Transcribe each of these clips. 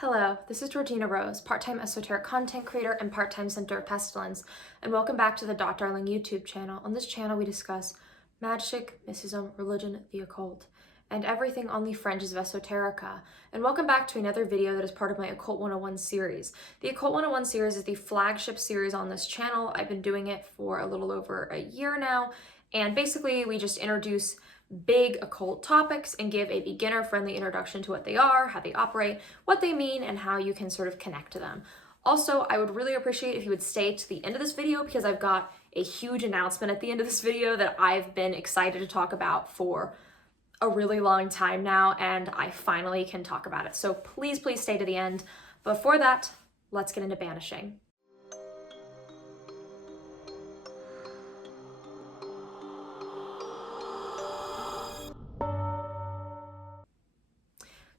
Hello, this is Georgina Rose, part-time esoteric content creator and part-time center of pestilence, and welcome back to the Darling YouTube channel. On this channel, we discuss magic, mysticism, religion, the occult, and everything on the fringes of esoterica. And welcome back to another video that is part of my Occult 101 series. The Occult 101 series is the flagship series on this channel. I've been doing it for a little over a year now, and basically we just introduce big occult topics and give a beginner-friendly introduction to what they are, how they operate, what they mean, and how you can sort of connect to them. Also, I would really appreciate if you would stay to the end of this video because I've got a huge announcement at the end of this video that I've been excited to talk about for a really long time now, and I finally can talk about it. So please, please stay to the end. But for that, let's get into banishing.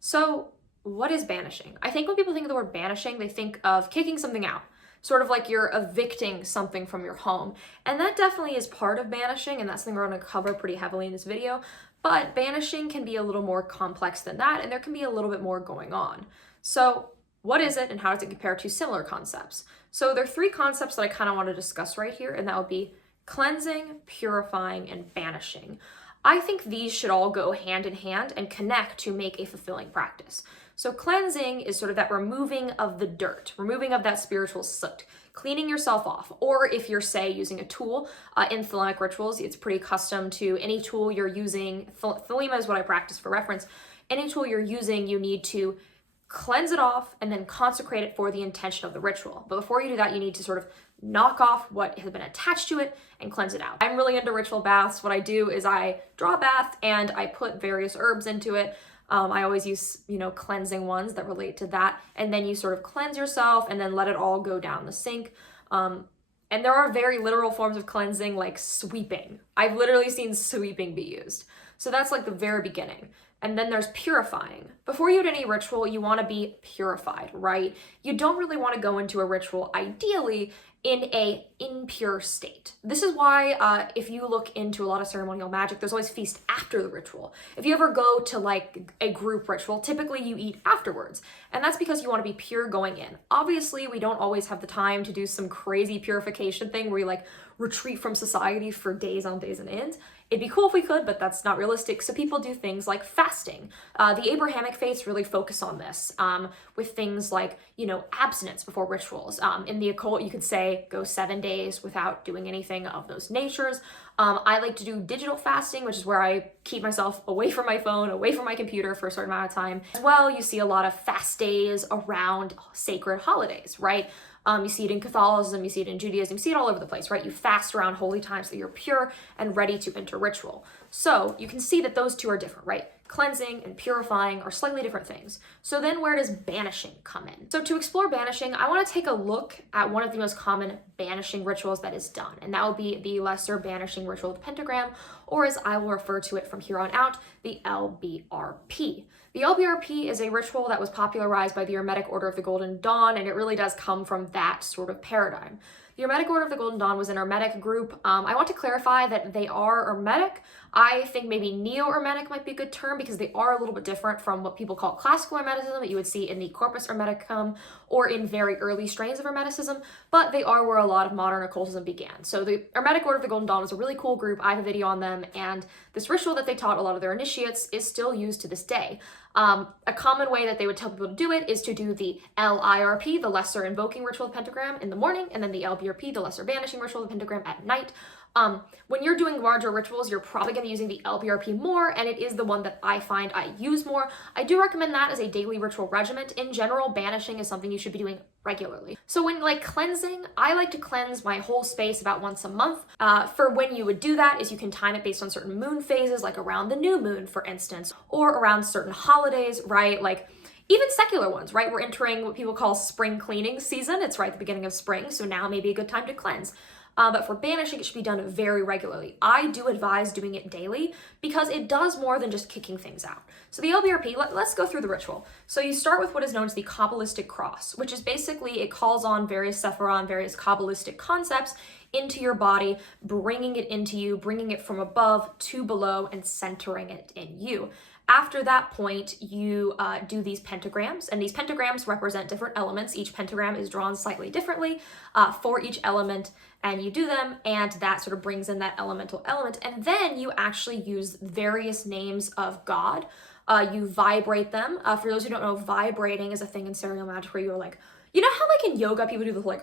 So what is banishing? I think when people think of the word banishing, they think of kicking something out, sort of like you're evicting something from your home. And that definitely is part of banishing, and that's something we're going to cover pretty heavily in this video. But banishing can be a little more complex than that, and there can be a little bit more going on. So what is it, and how does it compare to similar concepts? So there are three concepts that I kind of want to discuss right here, and that would be cleansing, purifying, and banishing. I think these should all go hand in hand and connect to make a fulfilling practice. So cleansing is sort of that removing of the dirt, removing of that spiritual soot, cleaning yourself off. Or if you're, say, using a tool in Thelemic rituals, it's pretty custom to any tool you're using. Thelema is what I practice for reference. Any tool you're using, you need to cleanse it off and then consecrate it for the intention of the ritual. But before you do that, you need to sort of knock off what has been attached to it and cleanse it out. I'm really into ritual baths. What I do is I draw a bath and I put various herbs into it. I always use, cleansing ones that relate to that. And then you sort of cleanse yourself and then let it all go down the sink. And there are very literal forms of cleansing, like sweeping. I've literally seen sweeping be used. So that's like the very beginning. And then there's purifying. Before you do any ritual, you want to be purified, right? You don't really want to go into a ritual, ideally, in a impure state. This is why if you look into a lot of ceremonial magic, there's always feast after the ritual. If you ever go to like a group ritual, typically you eat afterwards. And that's because you want to be pure going in. Obviously, we don't always have the time to do some crazy purification thing where you like retreat from society for days on days and ends. It'd be cool if we could, but that's not realistic. So people do things like fasting. The Abrahamic faiths really focus on this with things like, abstinence before rituals. In the occult, you could say go 7 days without doing anything of those natures. I like to do digital fasting, which is where I keep myself away from my phone, away from my computer for a certain amount of time. As well, you see a lot of fast days around sacred holidays, right? You see it in Catholicism, you see it in Judaism, you see it all over the place, right? You fast around holy times so that you're pure and ready to enter ritual. So you can see that those two are different, right? Cleansing and purifying are slightly different things. So then where does banishing come in? So to explore banishing, I want to take a look at one of the most common banishing rituals that is done, and that will be the lesser banishing ritual of the pentagram, or as I will refer to it from here on out, the LBRP. The LBRP is a ritual that was popularized by the Hermetic Order of the Golden Dawn, and it really does come from that sort of paradigm. The Hermetic Order of the Golden Dawn was an Hermetic group. I want to clarify that they are Hermetic. I think maybe Neo-Hermetic might be a good term because they are a little bit different from what people call classical Hermeticism that you would see in the Corpus Hermeticum or in very early strains of Hermeticism, but they are where a lot of modern occultism began. So the Hermetic Order of the Golden Dawn was a really cool group. I have a video on them, and this ritual that they taught a lot of their initiates is still used to this day. A common way that they would tell people to do it is to do the LIRP, the lesser invoking ritual of the pentagram, in the morning, and then the LBRP, the lesser banishing ritual of the pentagram, at night. When you're doing larger rituals, you're probably going to be using the LBRP more, and it is the one that I find I use more. I do recommend that as a daily ritual regimen. In general, banishing is something you should be doing regularly. So when cleansing, I like to cleanse my whole space about once a month. For when you would do that is you can time it based on certain moon phases, like around the new moon, for instance, or around certain holidays, right? Like even secular ones, right? We're entering what people call spring cleaning season. It's right at the beginning of spring, so now may be a good time to cleanse. But for banishing, it should be done very regularly. I do advise doing it daily because it does more than just kicking things out. So the LBRP, let's go through the ritual. So you start with what is known as the Kabbalistic cross, which is basically, it calls on various Sephiron, various Kabbalistic concepts into your body, bringing it into you, bringing it from above to below and centering it in you. After that point, you do these pentagrams, and these pentagrams represent different elements. Each pentagram is drawn slightly differently for each element, and you do them, and that sort of brings in that elemental element. And then you actually use various names of God. You vibrate them. For those who don't know, vibrating is a thing in ceremonial magic where you're like, you know how like in yoga people do the like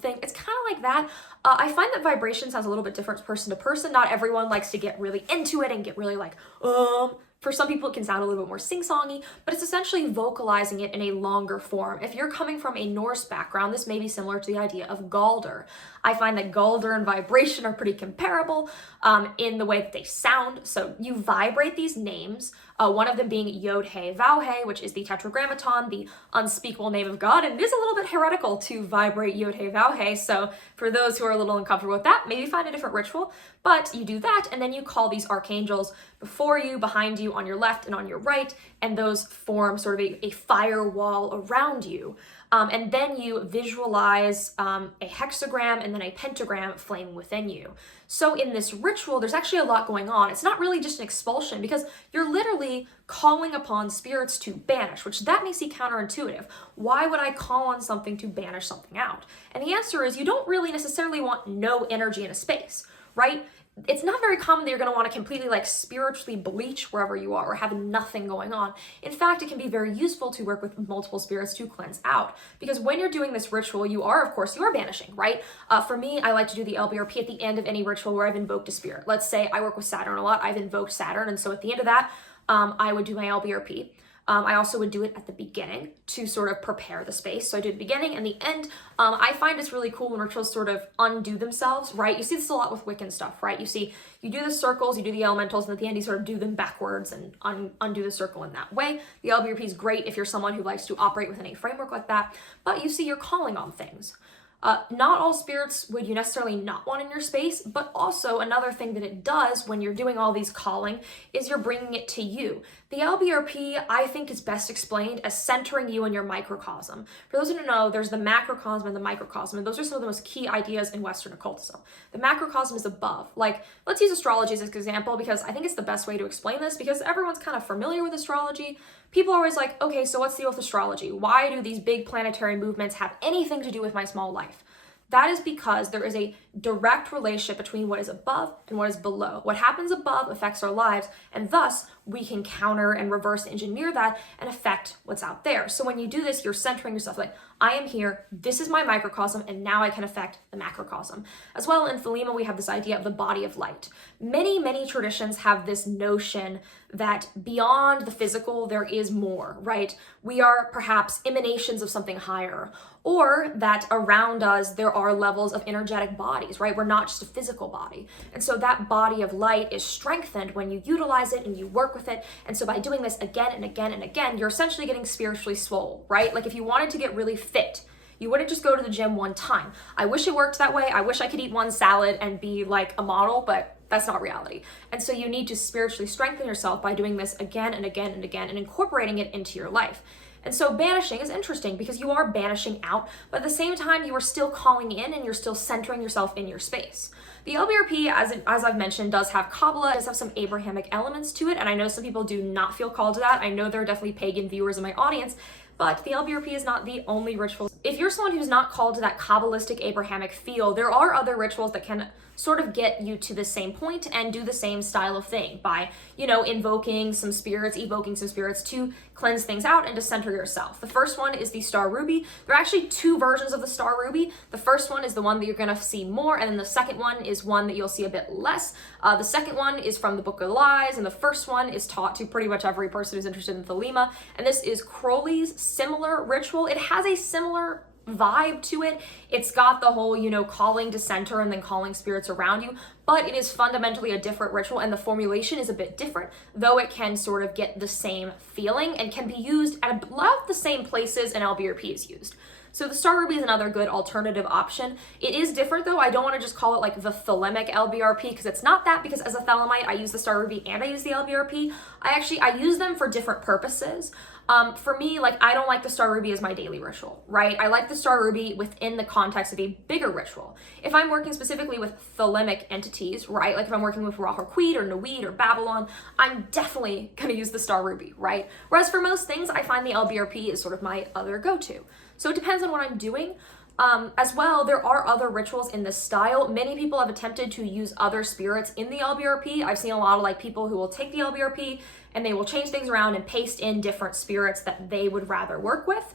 thing? It's kind of like that. I find that vibration sounds a little bit different person to person. Not everyone likes to get really into it and get really like For some people, it can sound a little bit more sing-songy, but it's essentially vocalizing it in a longer form. If you're coming from a Norse background, this may be similar to the idea of Galder. I find that Galder and vibration are pretty comparable in the way that they sound. So you vibrate these names, one of them being Yod-He Vau-He, which is the Tetragrammaton, the unspeakable name of God, and it is a little bit heretical to vibrate Yod-He Vau-He, so for those who are a little uncomfortable with that, maybe find a different ritual, but you do that, and then you call these archangels before you, behind you, on your left, and on your right, and those form sort of a firewall around you. And then you visualize a hexagram and then a pentagram flaming within you. So in this ritual, there's actually a lot going on. It's not really just an expulsion because you're literally calling upon spirits to banish, which that may seem counterintuitive. Why would I call on something to banish something out? And the answer is you don't really necessarily want no energy in a space, right? It's not very common that you're going to want to completely like spiritually bleach wherever you are or have nothing going on. In fact, it can be very useful to work with multiple spirits to cleanse out, because when you're doing this ritual, you are banishing, right? For me, I like to do the LBRP at the end of any ritual where I've invoked a spirit. Let's say I work with Saturn a lot. I've invoked Saturn. And so at the end of that, I would do my LBRP. I also would do it at the beginning to sort of prepare the space. So I do the beginning and the end. I find it's really cool when rituals sort of undo themselves, right? You see this a lot with Wiccan stuff, right? You do the circles, you do the elementals, and at the end you sort of do them backwards and undo the circle in that way. The LBRP is great if you're someone who likes to operate within a framework like that, but you see you're calling on things. Not all spirits would you necessarily not want in your space, but also another thing that it does when you're doing all these calling is you're bringing it to you. The LBRP, I think, is best explained as centering you in your microcosm. For those who don't know, there's the macrocosm and the microcosm, and those are some of the most key ideas in Western occultism. The macrocosm is above. Like, let's use astrology as an example because I think it's the best way to explain this because everyone's kind of familiar with astrology. People are always like, okay, so what's the deal with astrology? Why do these big planetary movements have anything to do with my small life? That is because there is a direct relationship between what is above and what is below. What happens above affects our lives, and thus we can counter and reverse engineer that and affect what's out there. So when you do this, you're centering yourself like, I am here, this is my microcosm, and now I can affect the macrocosm. As well, in Thelema, we have this idea of the body of light. Many, many traditions have this notion that beyond the physical, there is more, right? We are perhaps emanations of something higher, or that around us, there are levels of energetic bodies, right? We're not just a physical body. And so that body of light is strengthened when you utilize it and you work with it. And so by doing this again and again and again, you're essentially getting spiritually swole, right? Like if you wanted to get really fit, you wouldn't just go to the gym one time. I wish it worked that way. I wish I could eat one salad and be like a model, but that's not reality. And so you need to spiritually strengthen yourself by doing this again and again and again and incorporating it into your life. And so banishing is interesting because you are banishing out, but at the same time, you are still calling in and you're still centering yourself in your space. The LBRP, as I've mentioned, does have Kabbalah, does have some Abrahamic elements to it, and I know some people do not feel called to that. I know there are definitely pagan viewers in my audience, but the LBRP is not the only ritual. If you're someone who's not called to that Kabbalistic Abrahamic feel, there are other rituals that can sort of get you to the same point and do the same style of thing by, invoking some spirits, evoking some spirits to cleanse things out and to center yourself. The first one is the Star Ruby. There are actually two versions of the Star Ruby. The first one is the one that you're going to see more, and then the second one is one that you'll see a bit less. The second one is from the Book of Lies, and the first one is taught to pretty much every person who's interested in Thelema, and this is Crowley's similar ritual. It has a similar vibe to it. It's got the whole, calling to center and then calling spirits around you, but it is fundamentally a different ritual and the formulation is a bit different, though it can sort of get the same feeling and can be used at about the same places an LBRP is used. So the Star Ruby is another good alternative option. It is different though. I don't want to just call it like the Thelemic LBRP because it's not that, because as a Thelemite, I use the Star Ruby and I use the LBRP. I use them for different purposes. For me, like, I don't like the Star Ruby as my daily ritual, right? I like the Star Ruby within the context of a bigger ritual. If I'm working specifically with Thelemic entities, right? Like if I'm working with Ra Harquid or Noid or Babylon, I'm definitely gonna use the Star Ruby, right? Whereas for most things, I find the LBRP is sort of my other go-to. So it depends on what I'm doing. As well, there are other rituals in this style. Many people have attempted to use other spirits in the LBRP. I've seen a lot of like people who will take the LBRP and they will change things around and paste in different spirits that they would rather work with.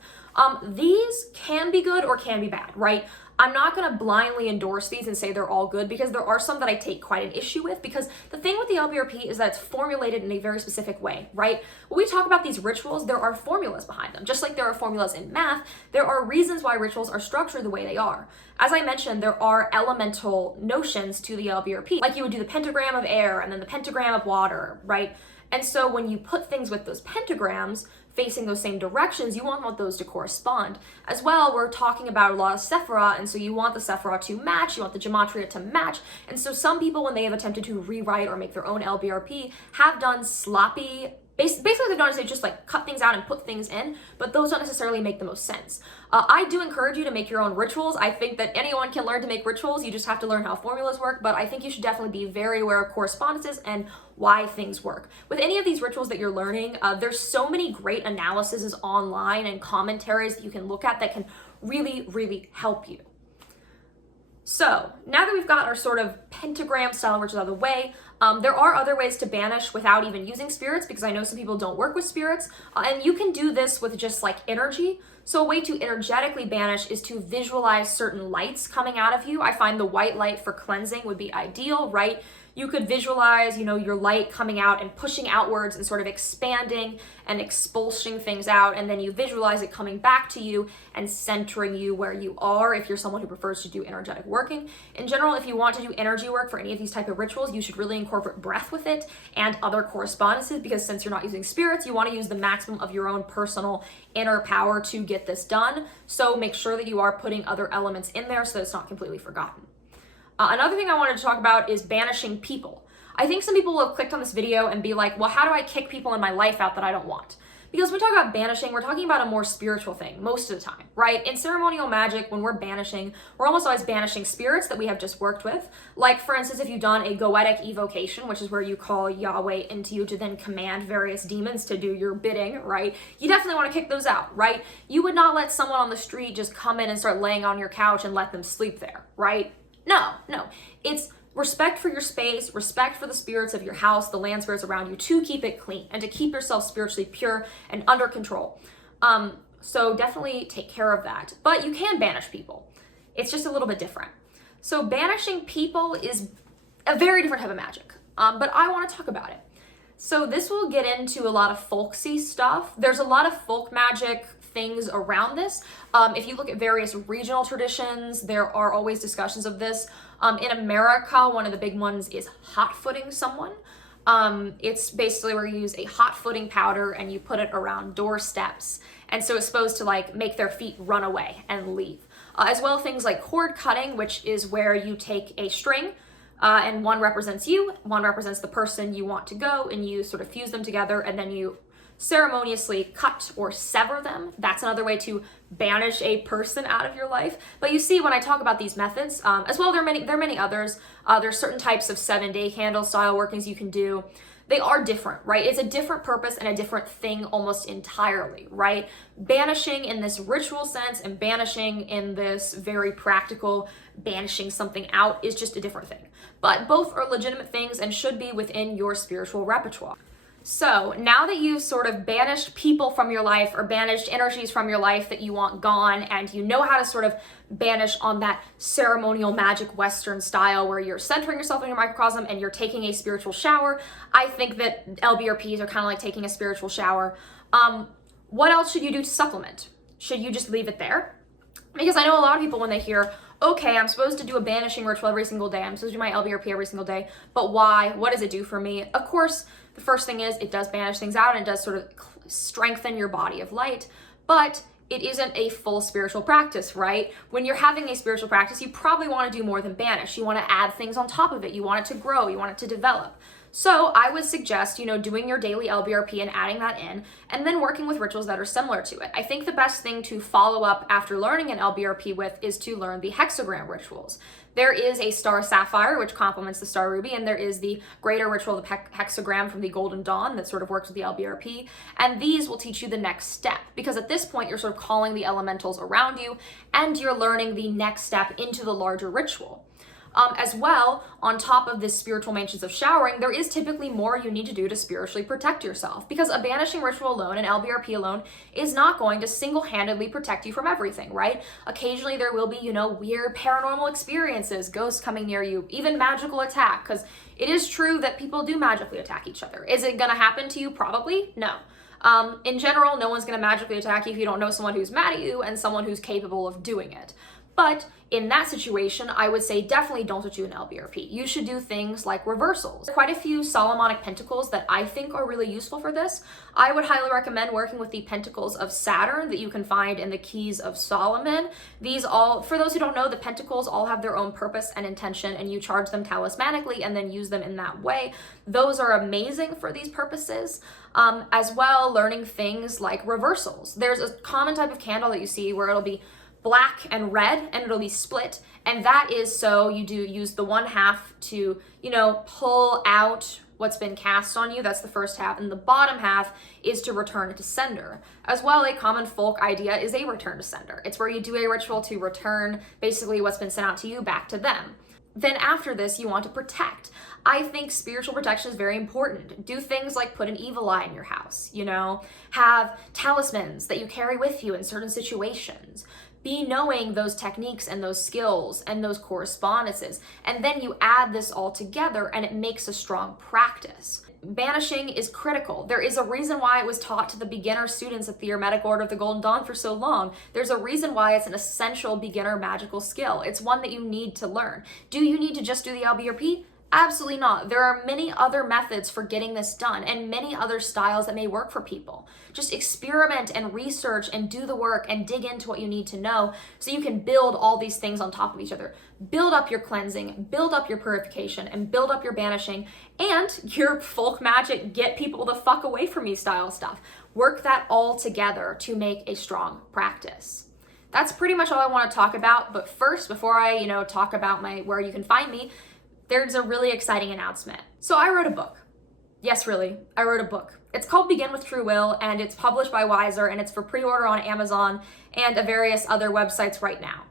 These can be good or can be bad, right? I'm not going to blindly endorse these and say they're all good, because there are some that I take quite an issue with, because the thing with the LBRP is that it's formulated in a very specific way, right? When we talk about these rituals, there are formulas behind them. Just like there are formulas in math, there are reasons why rituals are structured the way they are. As I mentioned, there are elemental notions to the LBRP, like you would do the pentagram of air and then the pentagram of water, right? And so when you put things with those pentagrams facing those same directions, you want those to correspond. As well, we're talking about a lot of Sephira, and so you want the Sephira to match, you want the gematria to match. And so some people, when they have attempted to rewrite or make their own LBRP, have done sloppy, basically they've done is they just like cut things out and put things in, but those don't necessarily make the most sense. I do encourage you to make your own rituals. I think that anyone can learn to make rituals. You just have to learn how formulas work, but I think you should definitely be very aware of correspondences and why things work. With any of these rituals that you're learning, there's so many great analyses online and commentaries that you can look at that can really, really help you. So now that we've got our sort of pentagram style rituals out of the way, there are other ways to banish without even using spirits, because I know some people don't work with spirits, and you can do this with just like energy. So a way to energetically banish is to visualize certain lights coming out of you. I find the white light for cleansing would be ideal, right? You could visualize, your light coming out and pushing outwards and sort of expanding and expulsing things out, and then you visualize it coming back to you and centering you where you are if you're someone who prefers to do energetic working. In general, if you want to do energy work for any of these type of rituals, you should really incorporate breath with it and other correspondences, because since you're not using spirits, you want to use the maximum of your own personal inner power to get this done. So make sure that you are putting other elements in there so that it's not completely forgotten. Another thing I wanted to talk about is banishing people. I think some people will have clicked on this video and be like, well, how do I kick people in my life out that I don't want? Because when we talk about banishing, we're talking about a more spiritual thing most of the time, right? In ceremonial magic, when we're banishing, we're almost always banishing spirits that we have just worked with. Like, for instance, if you've done a goetic evocation, which is where you call Yahweh into you to then command various demons to do your bidding, right? You definitely want to kick those out, right? You would not let someone on the street just come in and start laying on your couch and let them sleep there, right? No. It's respect for your space, respect for the spirits of your house, the land spirits around you, to keep it clean and to keep yourself spiritually pure and under control. So definitely take care of that. But you can banish people. It's just a little bit different. So banishing people is a very different type of magic, but I want to talk about it. So this will get into a lot of folksy stuff. There's a lot of folk magic things around this. If you look at various regional traditions, there are always discussions of this. In America, one of the big ones is hot-footing someone. It's basically where you use a hot-footing powder and you put it around doorsteps. And so it's supposed to like make their feet run away and leave. As well, things like cord cutting, which is where you take a string and one represents you, one represents the person you want to go, and you sort of fuse them together, and then you ceremoniously cut or sever them. That's another way to banish a person out of your life. But you see, when I talk about these methods, as well, there are many others. There's certain types of 7-day candle style workings you can do. They are different, right? It's a different purpose and a different thing almost entirely, right? Banishing in this ritual sense and banishing in this very practical, banishing something out is just a different thing. But both are legitimate things and should be within your spiritual repertoire. So now that you've sort of banished people from your life or banished energies from your life that you want gone, and you know how to sort of banish on that ceremonial magic Western style where you're centering yourself in your microcosm and you're taking a spiritual shower, I think that LBRPs are kind of like taking a spiritual shower. What else should you do to supplement? Should you just leave it there? Because I know a lot of people, when they hear, okay, I'm supposed to do a banishing ritual every single day, I'm supposed to do my LBRP every single day, but why? What does it do for me? Of course, the first thing is it does banish things out and it does sort of strengthen your body of light, but it isn't a full spiritual practice, right? When you're having a spiritual practice, you probably want to do more than banish. You want to add things on top of it. You want it to grow. You want it to develop. So I would suggest, doing your daily LBRP and adding that in, and then working with rituals that are similar to it. I think the best thing to follow up after learning an LBRP with is to learn the hexagram rituals. There is a star sapphire, which complements the star ruby, and there is the greater ritual, the hexagram from the Golden Dawn that sort of works with the LBRP, and these will teach you the next step, because at this point you're sort of calling the elementals around you, and you're learning the next step into the larger ritual. As well, on top of this spiritual mansions of showering, there is typically more you need to do to spiritually protect yourself, because a banishing ritual alone, an LBRP alone, is not going to single-handedly protect you from everything, right? Occasionally there will be, weird paranormal experiences, ghosts coming near you, even magical attack, because it is true that people do magically attack each other. Is it gonna happen to you? Probably, no. In general, no one's gonna magically attack you if you don't know someone who's mad at you and someone who's capable of doing it. But in that situation, I would say definitely don't do an LBRP. You should do things like reversals. Quite a few Solomonic pentacles that I think are really useful for this. I would highly recommend working with the pentacles of Saturn that you can find in the Keys of Solomon. These all, for those who don't know, the pentacles all have their own purpose and intention, and you charge them talismanically and then use them in that way. Those are amazing for these purposes. As well, learning things like reversals. There's a common type of candle that you see where it'll be black and red, and it'll be split, and that is so you do use the one half to, pull out what's been cast on you. That's the first half, and the bottom half is to return it to sender. As well, a common folk idea is a return to sender. It's where you do a ritual to return basically what's been sent out to you back to them. Then after this, you want to protect. I think spiritual protection is very important. Do things like put an evil eye in your house, have talismans that you carry with you in certain situations. Be knowing those techniques and those skills and those correspondences, and then you add this all together and it makes a strong practice. Banishing is critical. There is a reason why it was taught to the beginner students at the Hermetic Order of the Golden Dawn for so long. There's a reason why it's an essential beginner magical skill. It's one that you need to learn. Do you need to just do the LBRP? Absolutely not. There are many other methods for getting this done and many other styles that may work for people. Just experiment and research and do the work and dig into what you need to know so you can build all these things on top of each other. Build up your cleansing, build up your purification, and build up your banishing and your folk magic, get people the fuck away from me style stuff. Work that all together to make a strong practice. That's pretty much all I want to talk about, but first, before I, talk about where you can find me, there's a really exciting announcement. So I wrote a book. Yes, really, I wrote a book. It's called Begin with True Will, and it's published by Wiser, and it's for pre-order on Amazon and various other websites right now.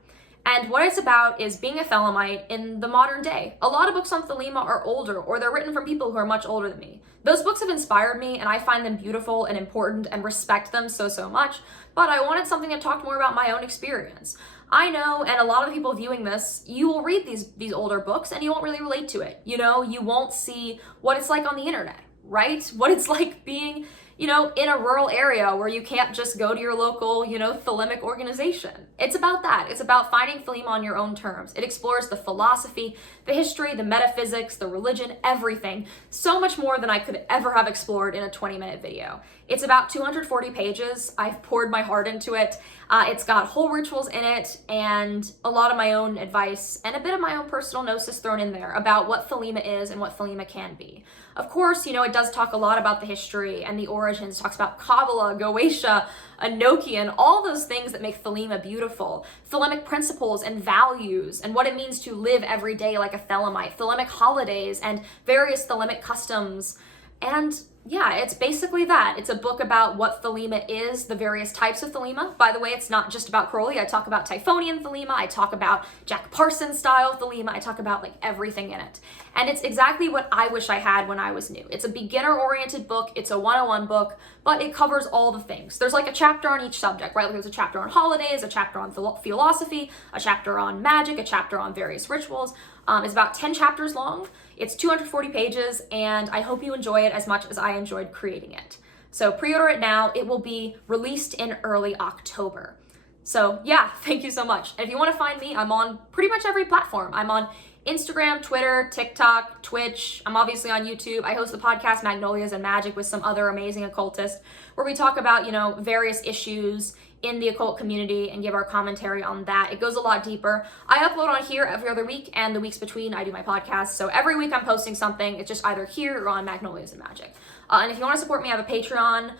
And what it's about is being a Thelemite in the modern day. A lot of books on Thelema are older, or they're written from people who are much older than me. Those books have inspired me, and I find them beautiful and important and respect them so much, but I wanted something that talked more about my own experience. I know, and a lot of people viewing this, you will read these older books and you won't really relate to it. You won't see what it's like on the internet, right? What it's like being, in a rural area where you can't just go to your local, Thelemic organization. It's about that. It's about finding Thelema on your own terms. It explores the philosophy, the history, the metaphysics, the religion, everything. So much more than I could ever have explored in a 20-minute video. It's about 240 pages. I've poured my heart into it. It's got whole rituals in it and a lot of my own advice and a bit of my own personal gnosis thrown in there about what Thelema is and what Thelema can be. Of course, it does talk a lot about the history and the origins. It talks about Kabbalah, Goetia, Enochian, all those things that make Thelema beautiful. Thelemic principles and values and what it means to live every day like a Thelemite. Thelemic holidays and various Thelemic customs. And yeah, it's basically that. It's a book about what Thelema is, the various types of Thelema. By the way, it's not just about Crowley. I talk about Typhonian Thelema. I talk about Jack Parsons style Thelema. I talk about everything in it. And it's exactly what I wish I had when I was new. It's a beginner-oriented book. It's a 101 book, but it covers all the things. There's a chapter on each subject, right? There's a chapter on holidays, a chapter on philosophy, a chapter on magic, a chapter on various rituals. It's about 10 chapters long. It's 240 pages, and I hope you enjoy it as much as I enjoyed creating it. So pre-order it now. It will be released in early October. So yeah, thank you so much. And if you want to find me, I'm on pretty much every platform. I'm on Instagram, Twitter, TikTok, Twitch. I'm obviously on YouTube. I host the podcast Magnolias and Magic with some other amazing occultists where we talk about, various issues in the occult community and give our commentary on that. It goes a lot deeper. I upload on here every other week, and the weeks between I do my podcast. So every week I'm posting something. It's just either here or on Magnolias and Magic. And if you want to support me, I have a Patreon.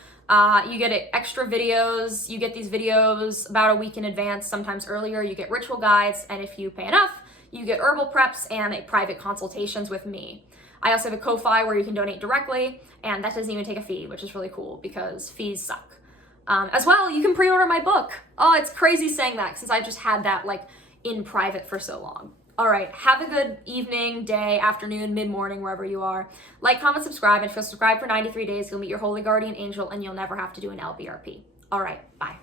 You get extra videos. You get these videos about a week in advance, sometimes earlier. You get ritual guides, and if you pay enough, you get herbal preps and private consultations with me. I also have a Ko-Fi where you can donate directly, and that doesn't even take a fee, which is really cool because fees suck. As well, you can pre-order my book. Oh, it's crazy saying that since I just had that like in private for so long. All right, have a good evening, day, afternoon, mid-morning, wherever you are. Like, comment, subscribe, and if you'll subscribe for 93 days, you'll meet your holy guardian angel and you'll never have to do an LBRP. All right, bye.